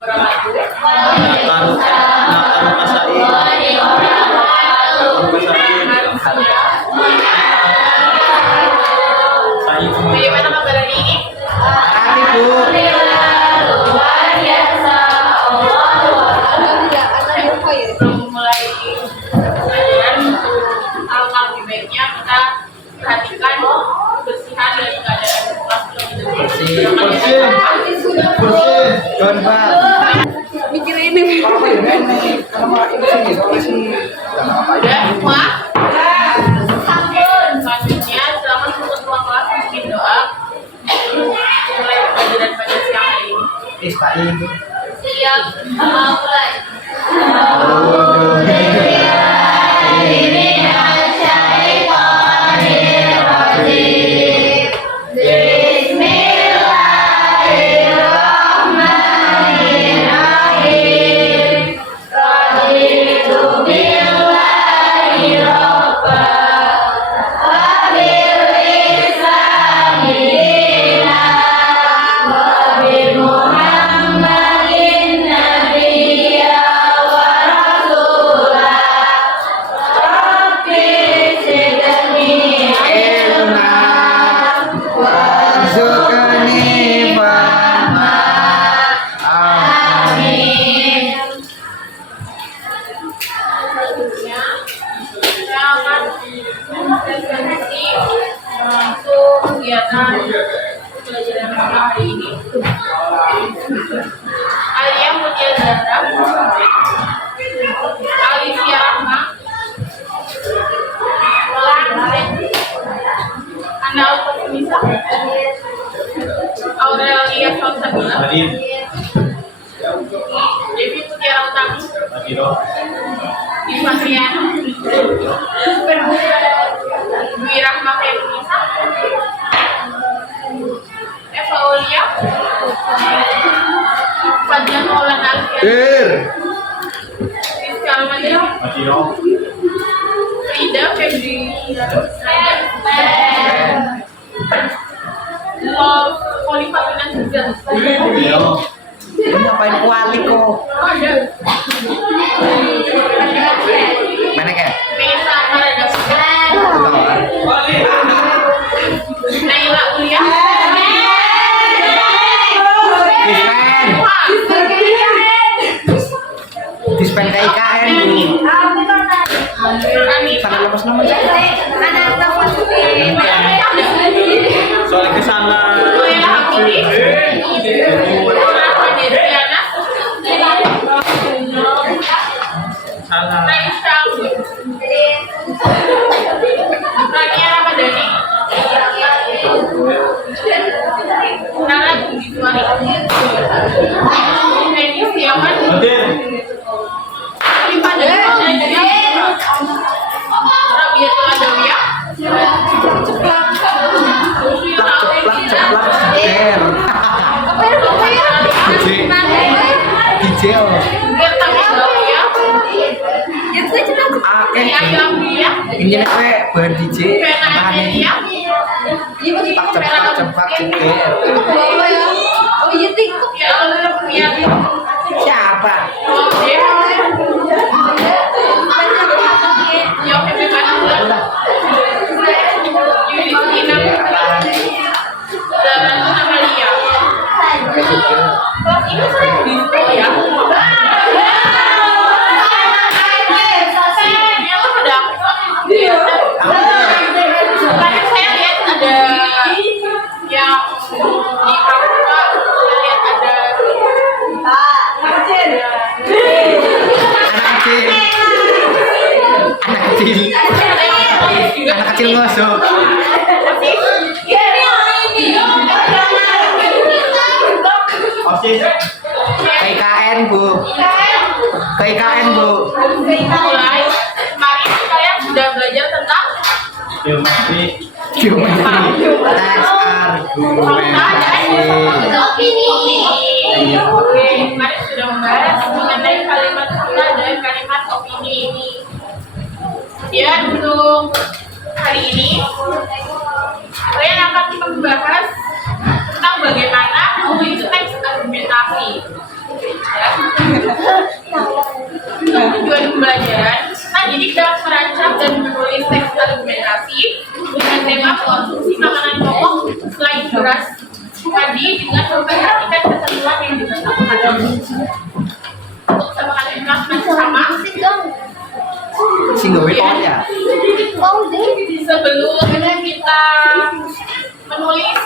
Bagaimana kabar hari ini? Mulai alangkah lebih baiknya kita perhatikan kebersihan dan keadaan kelas mikirin ini. Udah semua? Selanjutnya selamat untuk ruang kelas bikin doa mulai pelajaran pada siang hari ini. Siap, mulai. Kegiatan pelajaran hari ini. Alia Mutia Zahra, Alivia Rahma, Anda Alfa Aurelia Salsabila, Devi Mutiara Utami, Ivan Riana, Dwi Rahma Feminisa, Eva Olia, Fadlan Maulana Alfian, Rizka Almadina, Frida Febri, Love Polifamina juga. Ngapain kuali kok? Mana kayak? Mesa Marada. Naila Ulia. Dispen KIKN. Sana lepas nomor. Soalnya kesana. Rania Ramadhani, Nara Bugitwari, Heni Setiawan, Lipa Dani, Rabiatul Adawiyah, Ini bahan DJ, cepat oh iya TikTok ya, siapa? Saya lihat ada yang di Papua, saya lihat ada anak kecil ngosok. KIKN Bu. Mulai kemarin kalian sudah belajar tentang Geometri. Teks argumentasi. Oke, kemarin sudah membahas mengenai kalimat fakta dan kalimat opini. Dan untuk hari ini kalian akan membahas tentang bagaimana menulis teks argumentasi. Untuk tujuan pembelajaran, nah jadi dalam merancang dan menulis teks argumentasi dengan tema konsumsi makanan pokok selain beras tadi dengan memperhatikan ketentuan yang ditetapkan. Untuk sama kali masih sama. Sing gawe kon ya. Sebelum kita menulis,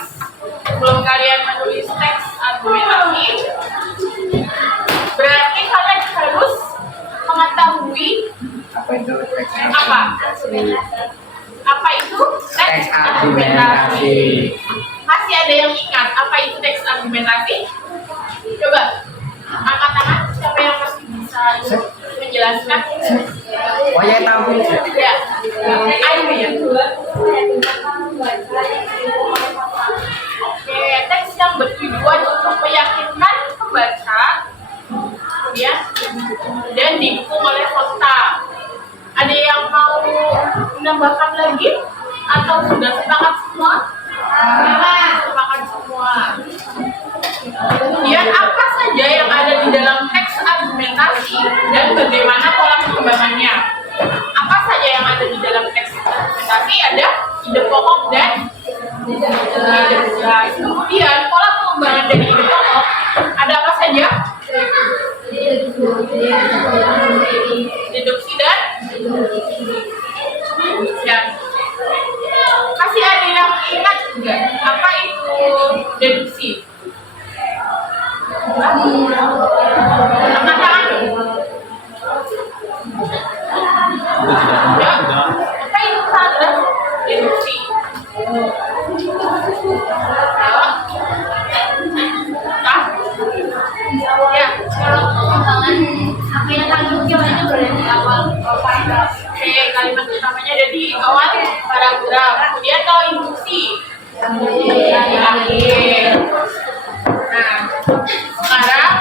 sebelum kalian menulis teks argumentasi, berarti kalian harus mengetahui Apa itu teks apa itu teks argumentasi. Masih ada yang ingat apa itu teks argumentasi? Coba angkat tangan siapa yang masih bisa menjelaskan. Oh ya tahu. Ya, ayo ya. Oke, teks yang bertujuan untuk meyakinkan pembaca, ya, dan didukung oleh fakta. Ada yang mau menambahkan lagi atau sudah sepakat semua? Sepakat semua. Kemudian apa saja yang ada di dalam teks argumentasi dan bagaimana pola pengembangannya? Apa saja yang ada di dalam teks argumentasi? Ada ide pokok dan ide besar. Kemudian pola pengembangan dari ide pokok ada apa saja? Deduksi dan ya. Masih ada yang ingat juga apa itu deduksi? Angkat tangan dong. Ya. Apa itu tanda deduksi? Ya, kalau pengembangan apa yang tanggung jawabnya berarti awal paragraf. Oke, kalimat utamanya ada di awal paragraf. Kemudian kalau induksi di akhir. Nah, sekarang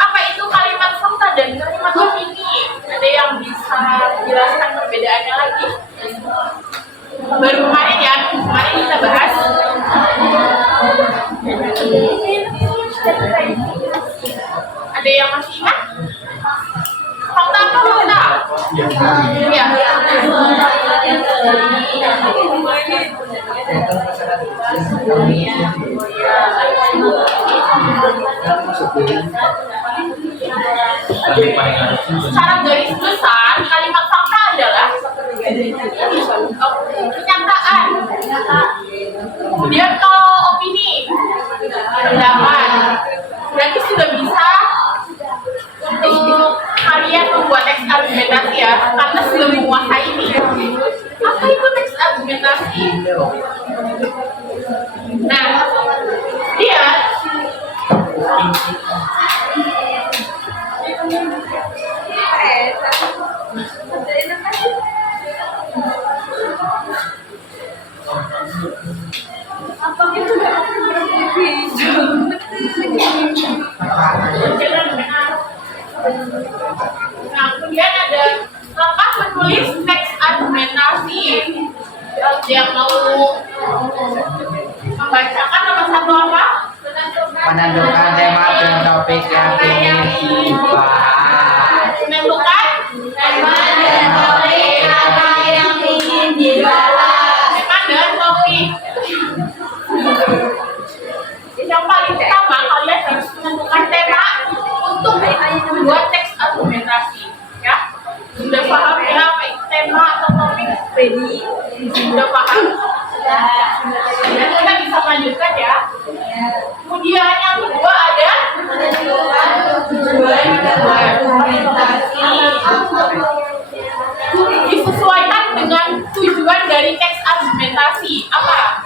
apa itu kalimat fakta dan kalimat opini? Ada yang bisa menjelaskan perbedaannya lagi? Baru kemarin ya, kemarin kita bahas. Ada yang masih ingat? Fakta apa fakta? Ya. Secara garis besar, kalimat fakta adalah kenyataan. Kemudian kalau opini, pendapat. Berarti sudah bisa untuk kalian membuat teks argumentasi ya, karena sudah menguasai ini. Apa itu teks argumentasi? Nah, dia nah, kemudian ada langkah menulis teks argumentasi. Yang mau membacakan nomor satu apa? Menentukan tema dan topik yang ingin dibahas. Menentukan tema dan topik apa yang ingin dibahas. Tema dan topik. Yang paling pertama kalian harus menentukan tema untuk membuat teks argumentasi. Ya, sudah paham ya apa itu tema atau topik? Ready? Sudah paham? Dan kita bisa lanjutkan ya. Kemudian yang kedua ada tujuan argumentasi. Disesuaikan dengan tujuan dari teks argumentasi. Apa?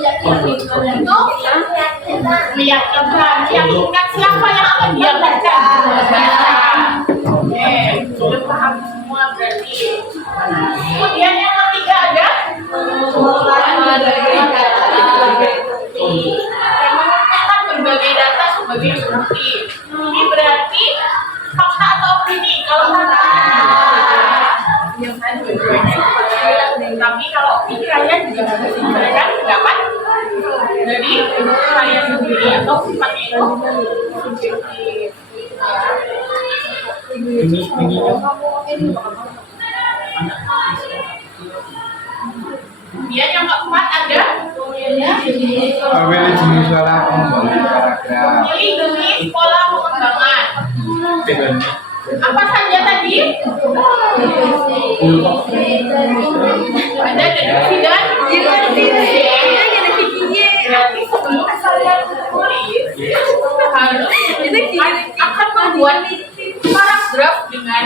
Untuk meyakinkan siapa yang akan diyakinkan. Oke, sudah paham semua berarti. Kemudian yang ketiga ada mengumpulkan berbagai data sebagai bukti. Ini berarti fakta atau opini? Kalau fakta, tapi kalau opini kalian juga harus memberikan pendapat dari kalian sendiri atau sifatnya itu subjektif. Kemudian yang keempat ada Memilih jenis suara pembangunan paragraf. memilih jenis pola pengembangan. Apa saja tadi? Ada deduksi dan nanti sebelum saya tulis harus akan membuat paragraf dengan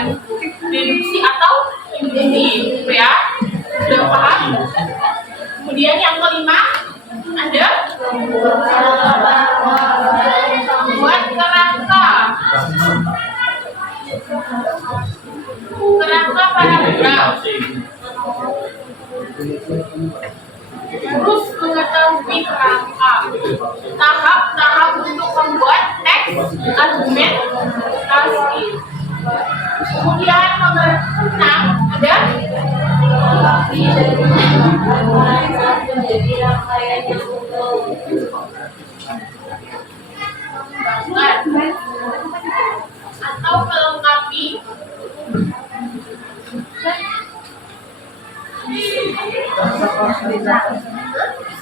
deduksi atau induksi, ya. Sudah paham? Kemudian yang kelima ada membuat kerangka paragraf. Terus mengetahui kerangka tahap-tahap untuk membuat teks argumentasi. Kemudian nomor 6 ada atau melengkapi.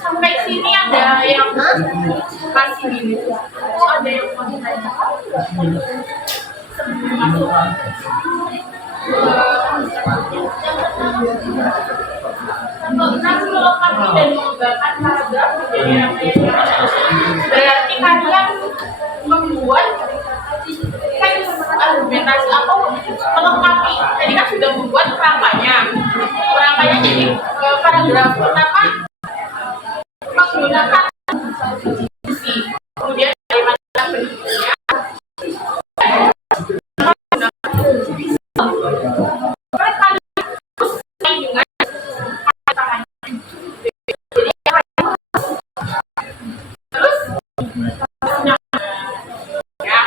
Sampai sini ada yang masih di ada yang mau ditanyakan sebelum masuk melengkapi dan mengembangkan paragraf menjadi rangkaian. Berarti kalian membuat teks argumentasi atau melengkapi. Tadi kan sudah membuat kerangkanya. Kerangkanya jadi paragraf pertama menggunakan isi. Kemudian kalimat berikutnya dengan terus ya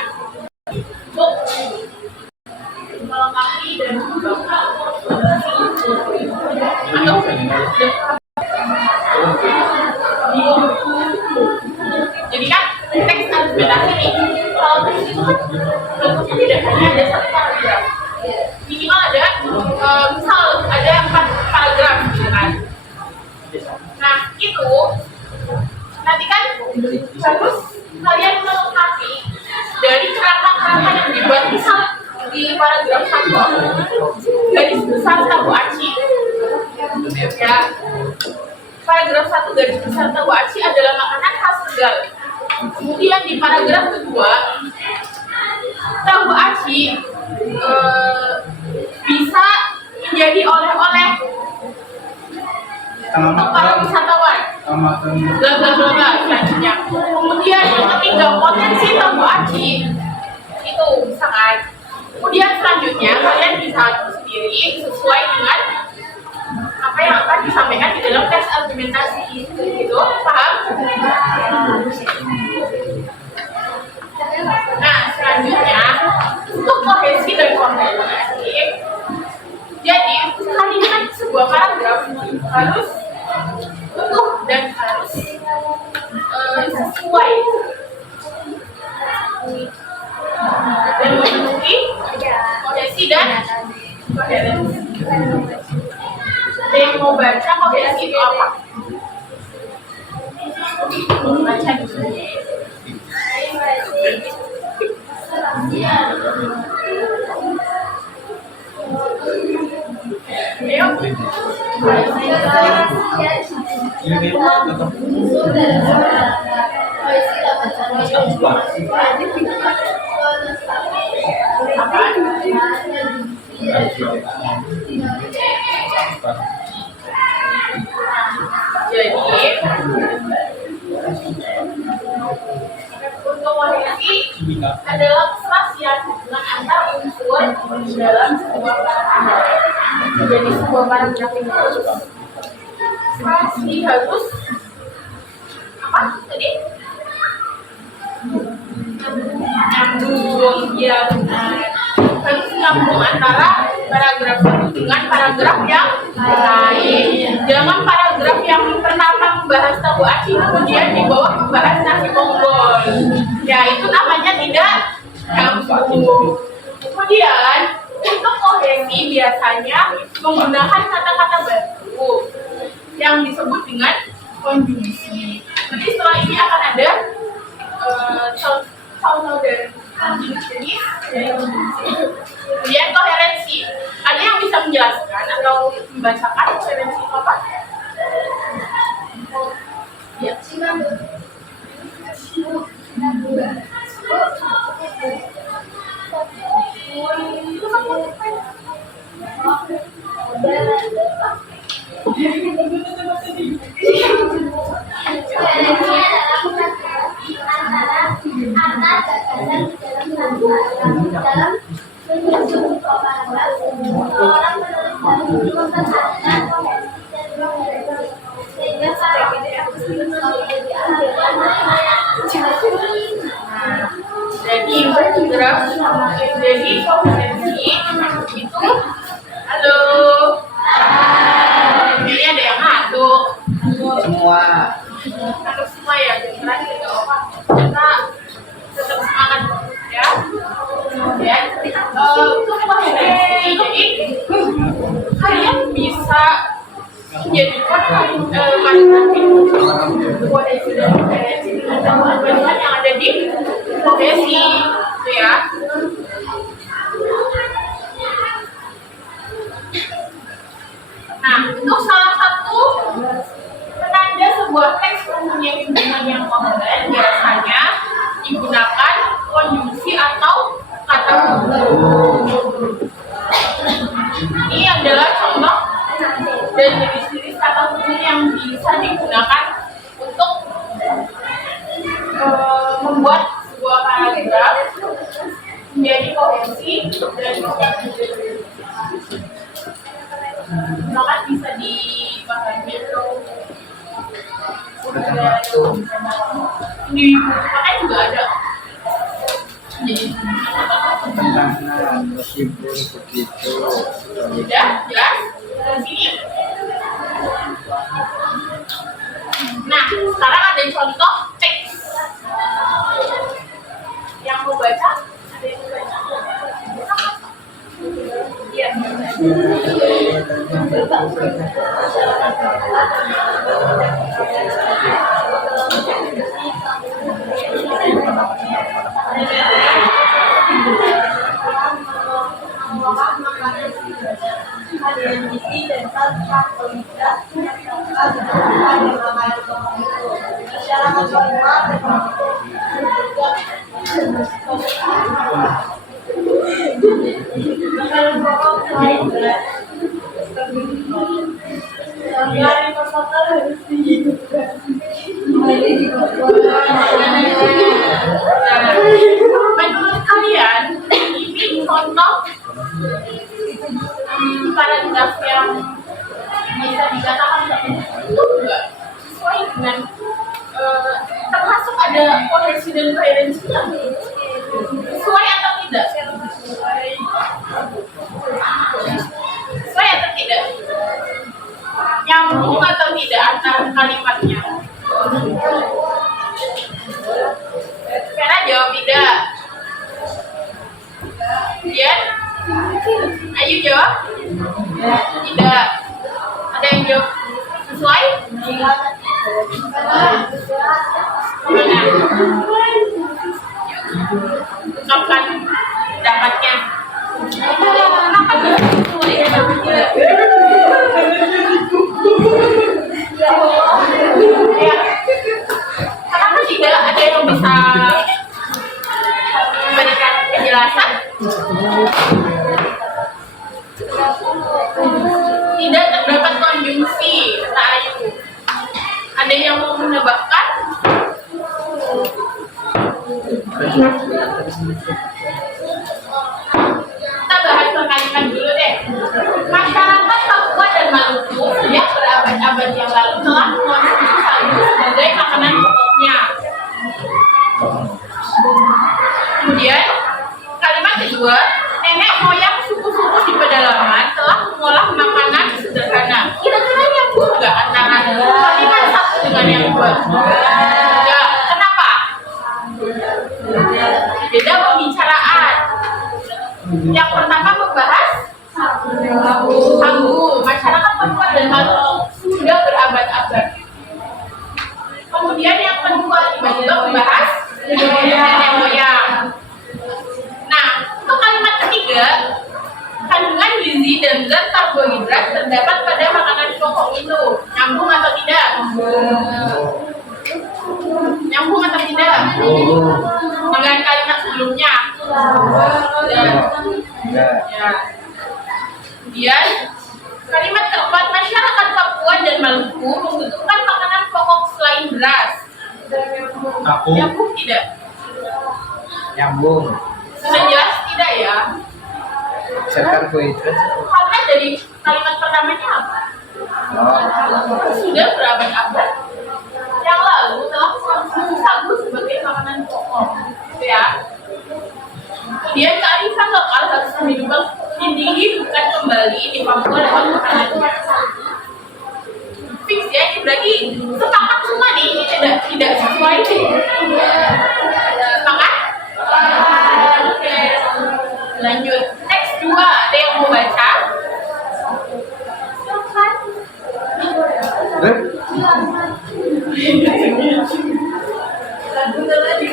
melengkapi dan jadi kan teks argumentasi nih, kalau teks itu kan bentuknya tidak hanya ada satu paragraf, minimal ada misal ada 4 paragraf gitu kan. Nah itu nanti kan harus kalian melengkapi dari kerangka-kerangka yang dibuat. Misal di paragraf 1 garis besar tabu aci, ya. Paragraf 1 garis besar tabu aci adalah makanan khas Tegal. Kemudian di paragraf kedua tabu aci bisa menjadi oleh-oleh untuk para wisatawan. Bla bla bla bla selanjutnya. Kemudian yang ketiga potensi tabu aci itu sangat. Kemudian selanjutnya kalian bisa atur sendiri sesuai dengan apa yang akan disampaikan di dalam teks argumentasi itu, paham? Nah selanjutnya untuk kohesi dan kombinasi, jadi kalimat sebuah paragraf harus utuh dan harus sesuai dan memenuhi kohesi dan koherensi. Ada yang mau baca kohesi itu apa? Baca dulu. Jadi untuk kohesi adalah keserasian hubungan antar unsur dalam sebuah paragraf. Jadi sebuah paragraf itu pasti harus apa tadi? Nyambung, ya benar. Harus nyambung antara paragraf satu dengan paragraf yang lain. Jangan paragraf yang pertama membahas tabu aci kemudian di bawah membahas nasi bonggol. Ya itu namanya tidak nyambung. Kemudian ini biasanya menggunakan kata-kata baru yang disebut dengan konjungsi. Nanti setelah ini akan ada contoh dari konjungsi. Kemudian koherensi. Ada yang bisa menjelaskan atau membacakan koherensi itu apa? Ya. Jadi koherensi itu halo. Ini ada yang halo. Semua. Halo semua ya. Jadi tidak apa. Kita tetap semangat ya. Ya. Koherensi. Jadi kalian bisa menjadikan kalimat itu koherensi dan koherensi dengan yang ada di koherensi. Ya. Nah, untuk salah satu penanda sebuah teks mempunyai hubungan yang koheren biasanya digunakan konjungsi atau kata hubung. Ini adalah contoh dan jenis-jenis kata hubung yang bisa digunakan untuk membuat sebuah paragraf menjadi koherensi dan bahkan bisa dipahami atau di pakai juga ada. Jadi Pentangan meskipun begitu. sudah jelas di sini. Nah, sekarang ada contoh teks yang mau baca. Ada yang mau baca? Iya. Menurut kalian, ini contoh paragraf yang bisa dikatakan itu enggak sesuai dengan termasuk ada koherensi dan koherensinya, sesuai atau tidak? Sesuai atau tidak? Nyambung atau tidak antara kalimatnya? Karena jawab tidak. Kemudian, ayo jawab. Tidak. Ada yang jawab sesuai? Mana? Ucapkan pendapatnya. Kenapa tidak sesuai? Kenapa tidak? Ya. Kenapa tidak ada yang bisa memberikan penjelasan? Tidak terdapat konjungsi, kata Ayu. Ada yang mau menebakkan? Kita bahas kalimat dulu deh. Masyarakat Papua dan Maluku sejak berabad-abad yang lalu telah mengonsumsi sagu sebagai makanan pokoknya. Kemudian kalimat kedua, nenek moyang suku-suku di pedalaman telah mengolah makanan sederhana. Kira-kira nyambung nggak antara kalimat satu dengan yang dua? Ya, kenapa? Beda pembicaraan. Yang pertama membahas sagu, atau sudah berabad-abad. Kemudian yang kedua tiba-tiba membahas nenek moyang. Nah, untuk kalimat ketiga, kandungan gizi dan zat karbohidrat terdapat pada makanan pokok itu. Nyambung atau tidak? Nyambung atau tidak? Dengan kalimat sebelumnya. Ya. Kemudian kalimat keempat, masyarakat Papua dan Maluku membutuhkan makanan pokok selain beras. Nyambung tidak? Nyambung. Sudah jelas tidak ya? Karbohidrat. Karena dari kalimat pertamanya apa? Sudah berabad-abad yang lalu telah sagu sebagai makanan pokok, gitu ya. Kemudian kearifan lokal harus dihidupkan kembali di Papua lewat makanannya. Fix ya, ini berarti sepakat semua nih, ini tidak sesuai sih. Sepakat? Oke. Lanjut. Teks 2, ada yang mau baca?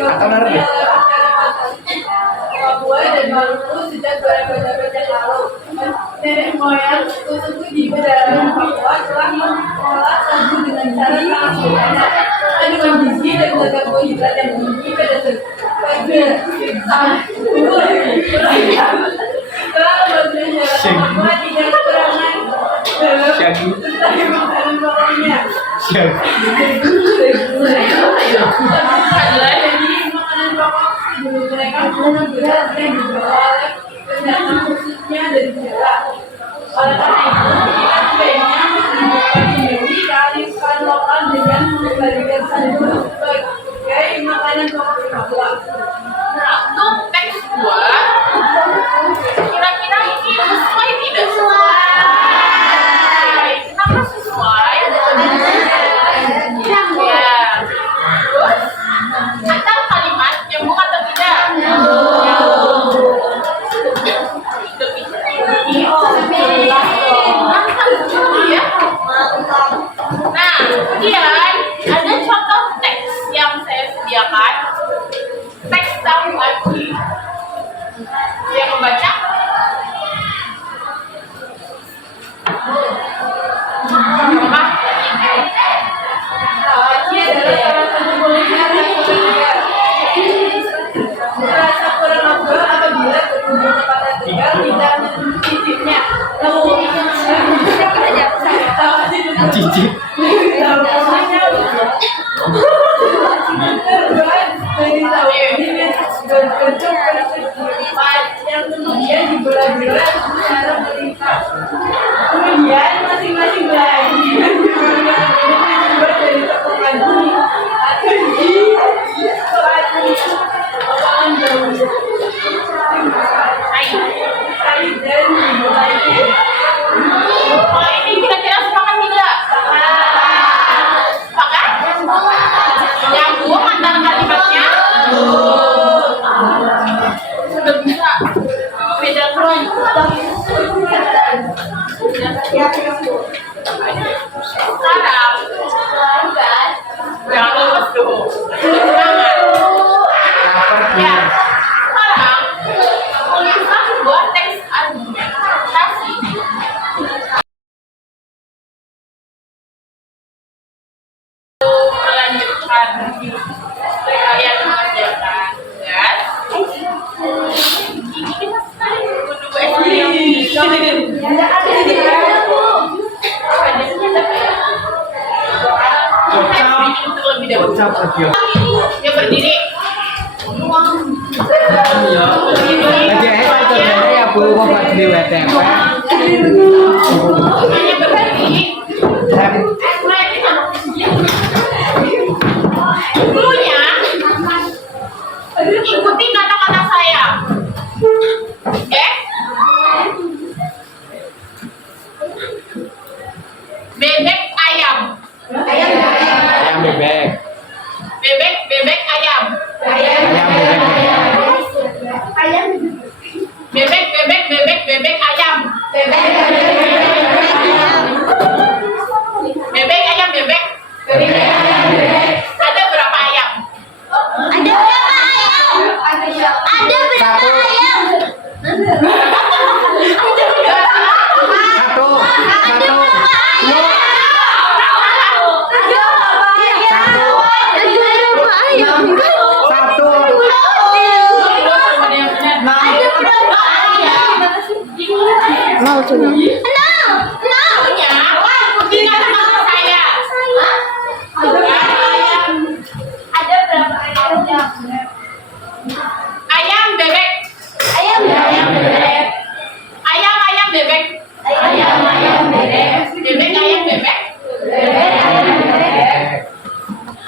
Atau naruh ya? Papua dan Maluku sejak berabad-abad yang lalu. Nenek moyang suku di pedalaman Papua telah mengolah sagu dengan cara sangat sederhana. Kandungan gizi dan zat karbohidrat yang tinggi pada setelah membantunya jalan Papua tidak kekurangan tentang makanan pokoknya. Adalah jadi makanan pokok sebelum mereka mengenal beras yang dibawa oleh pendatang khususnya dari Jawa. Oleh karena itu, sebaiknya menunjukkan kembali kearifan lokal dengan mengembalikan sagu sebagai makanan pokok di Papua. Nah, untuk teks 2, kira-kira ini sesuai tidak sesuai? Kenapa sesuai? Ya. Terus, antar kalimat nyambung atau tidak? Nah, kemudian ada contoh teks yang saya sediakan. Teks tahu lagi. Yang membaca? Apa? Ini adalah salah satu kuliner yang populer. Merasa kurang afdol apabila berkunjung ke Kota Tegal tidak mencicipnya. Cicip. Dari tahu ini berbentuk persegi yang kemudian dibelah-belah secara berlipat. Kemudian masing-masing belahan dibuat dari tepung kanji atau potongan daun cair dan dimulainya. Kalau ini kira-kira sepakat tidak? Sepakat? Nyambung antara kalimatnya? Sudah bisa membedakan. Sekarang, jangan lemes dulu. Semangat. Ya, sekarang tuliskan sebuah teks argumentasi. Melanjutkan kalian mengerjakan tugas. Ini kita sekali menunggu terlebih dahulu. Dia berdiri. Lagi itu ya Bu mau buat di WTF. Hanya berdiri. Dulunya ikuti kata-kata saya. Oke? Bebek ayam. Ayam bebek. Bebek ayam. Ayam bebek. Bebek ayam. waktunya. Waktunya, tinggal sama saya. Ada berapa ayam? Ayam bebek. Ayam bebek. Ayam bebek. Ayam bebek. Bebek ayam bebek.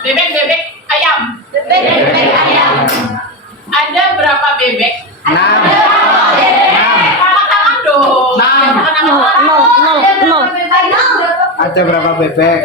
Bebek ayam. Bebek ayam. Ada berapa bebek? 6. Angkat tangan dong. Enam. Jangan angkat tangan. Ada berapa bebek?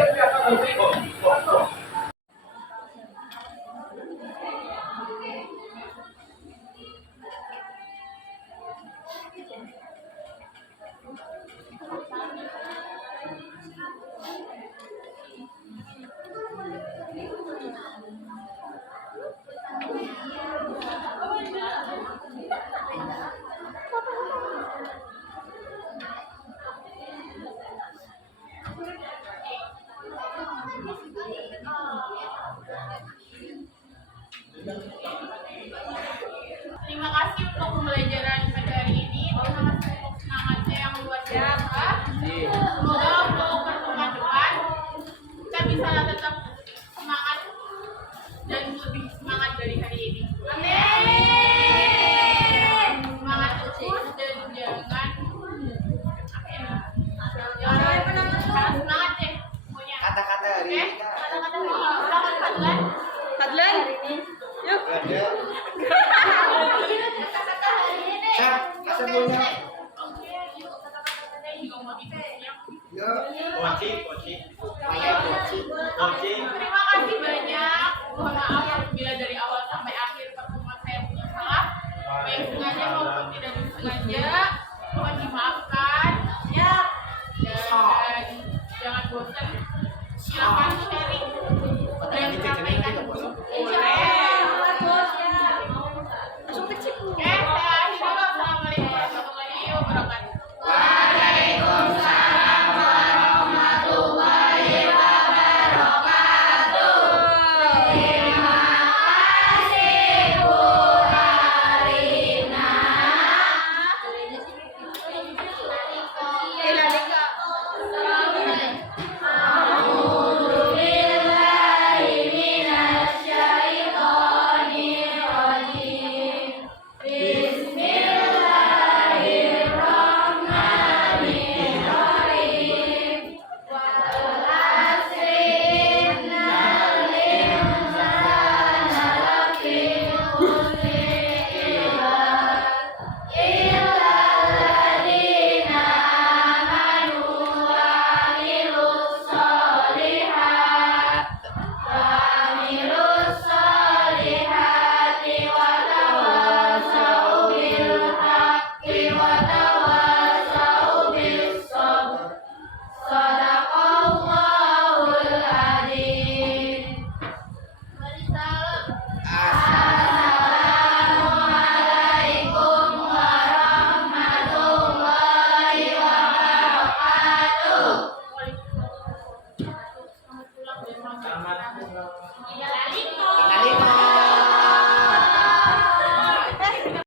Terima kasih untuk pembelajaran pada hari ini. Terima kasih untuk semangatnya yang luar biasa. Semoga untuk pertemuan depan kita bisa tetap semangat dan lebih semangat dari hari ini. Amin. Semangat terus dan jangan harus semangat deh semuanya. Kata-kata hari Oke, ini. kata-kata ulangan Fadlan. Fadlan, yuk. Kata-kata hari ini. Asal punya. Oke, yuk kata-katanya juga mau ditulisnya. Yuk. Terima kasih banyak. Mohon maaf apabila dari awal sampai akhir pertemuan saya punya salah, baik sengaja maupun tidak disengaja. Mohon dimaafkan. Ya. Dan jangan bosan. Silakan sharing dan sampaikan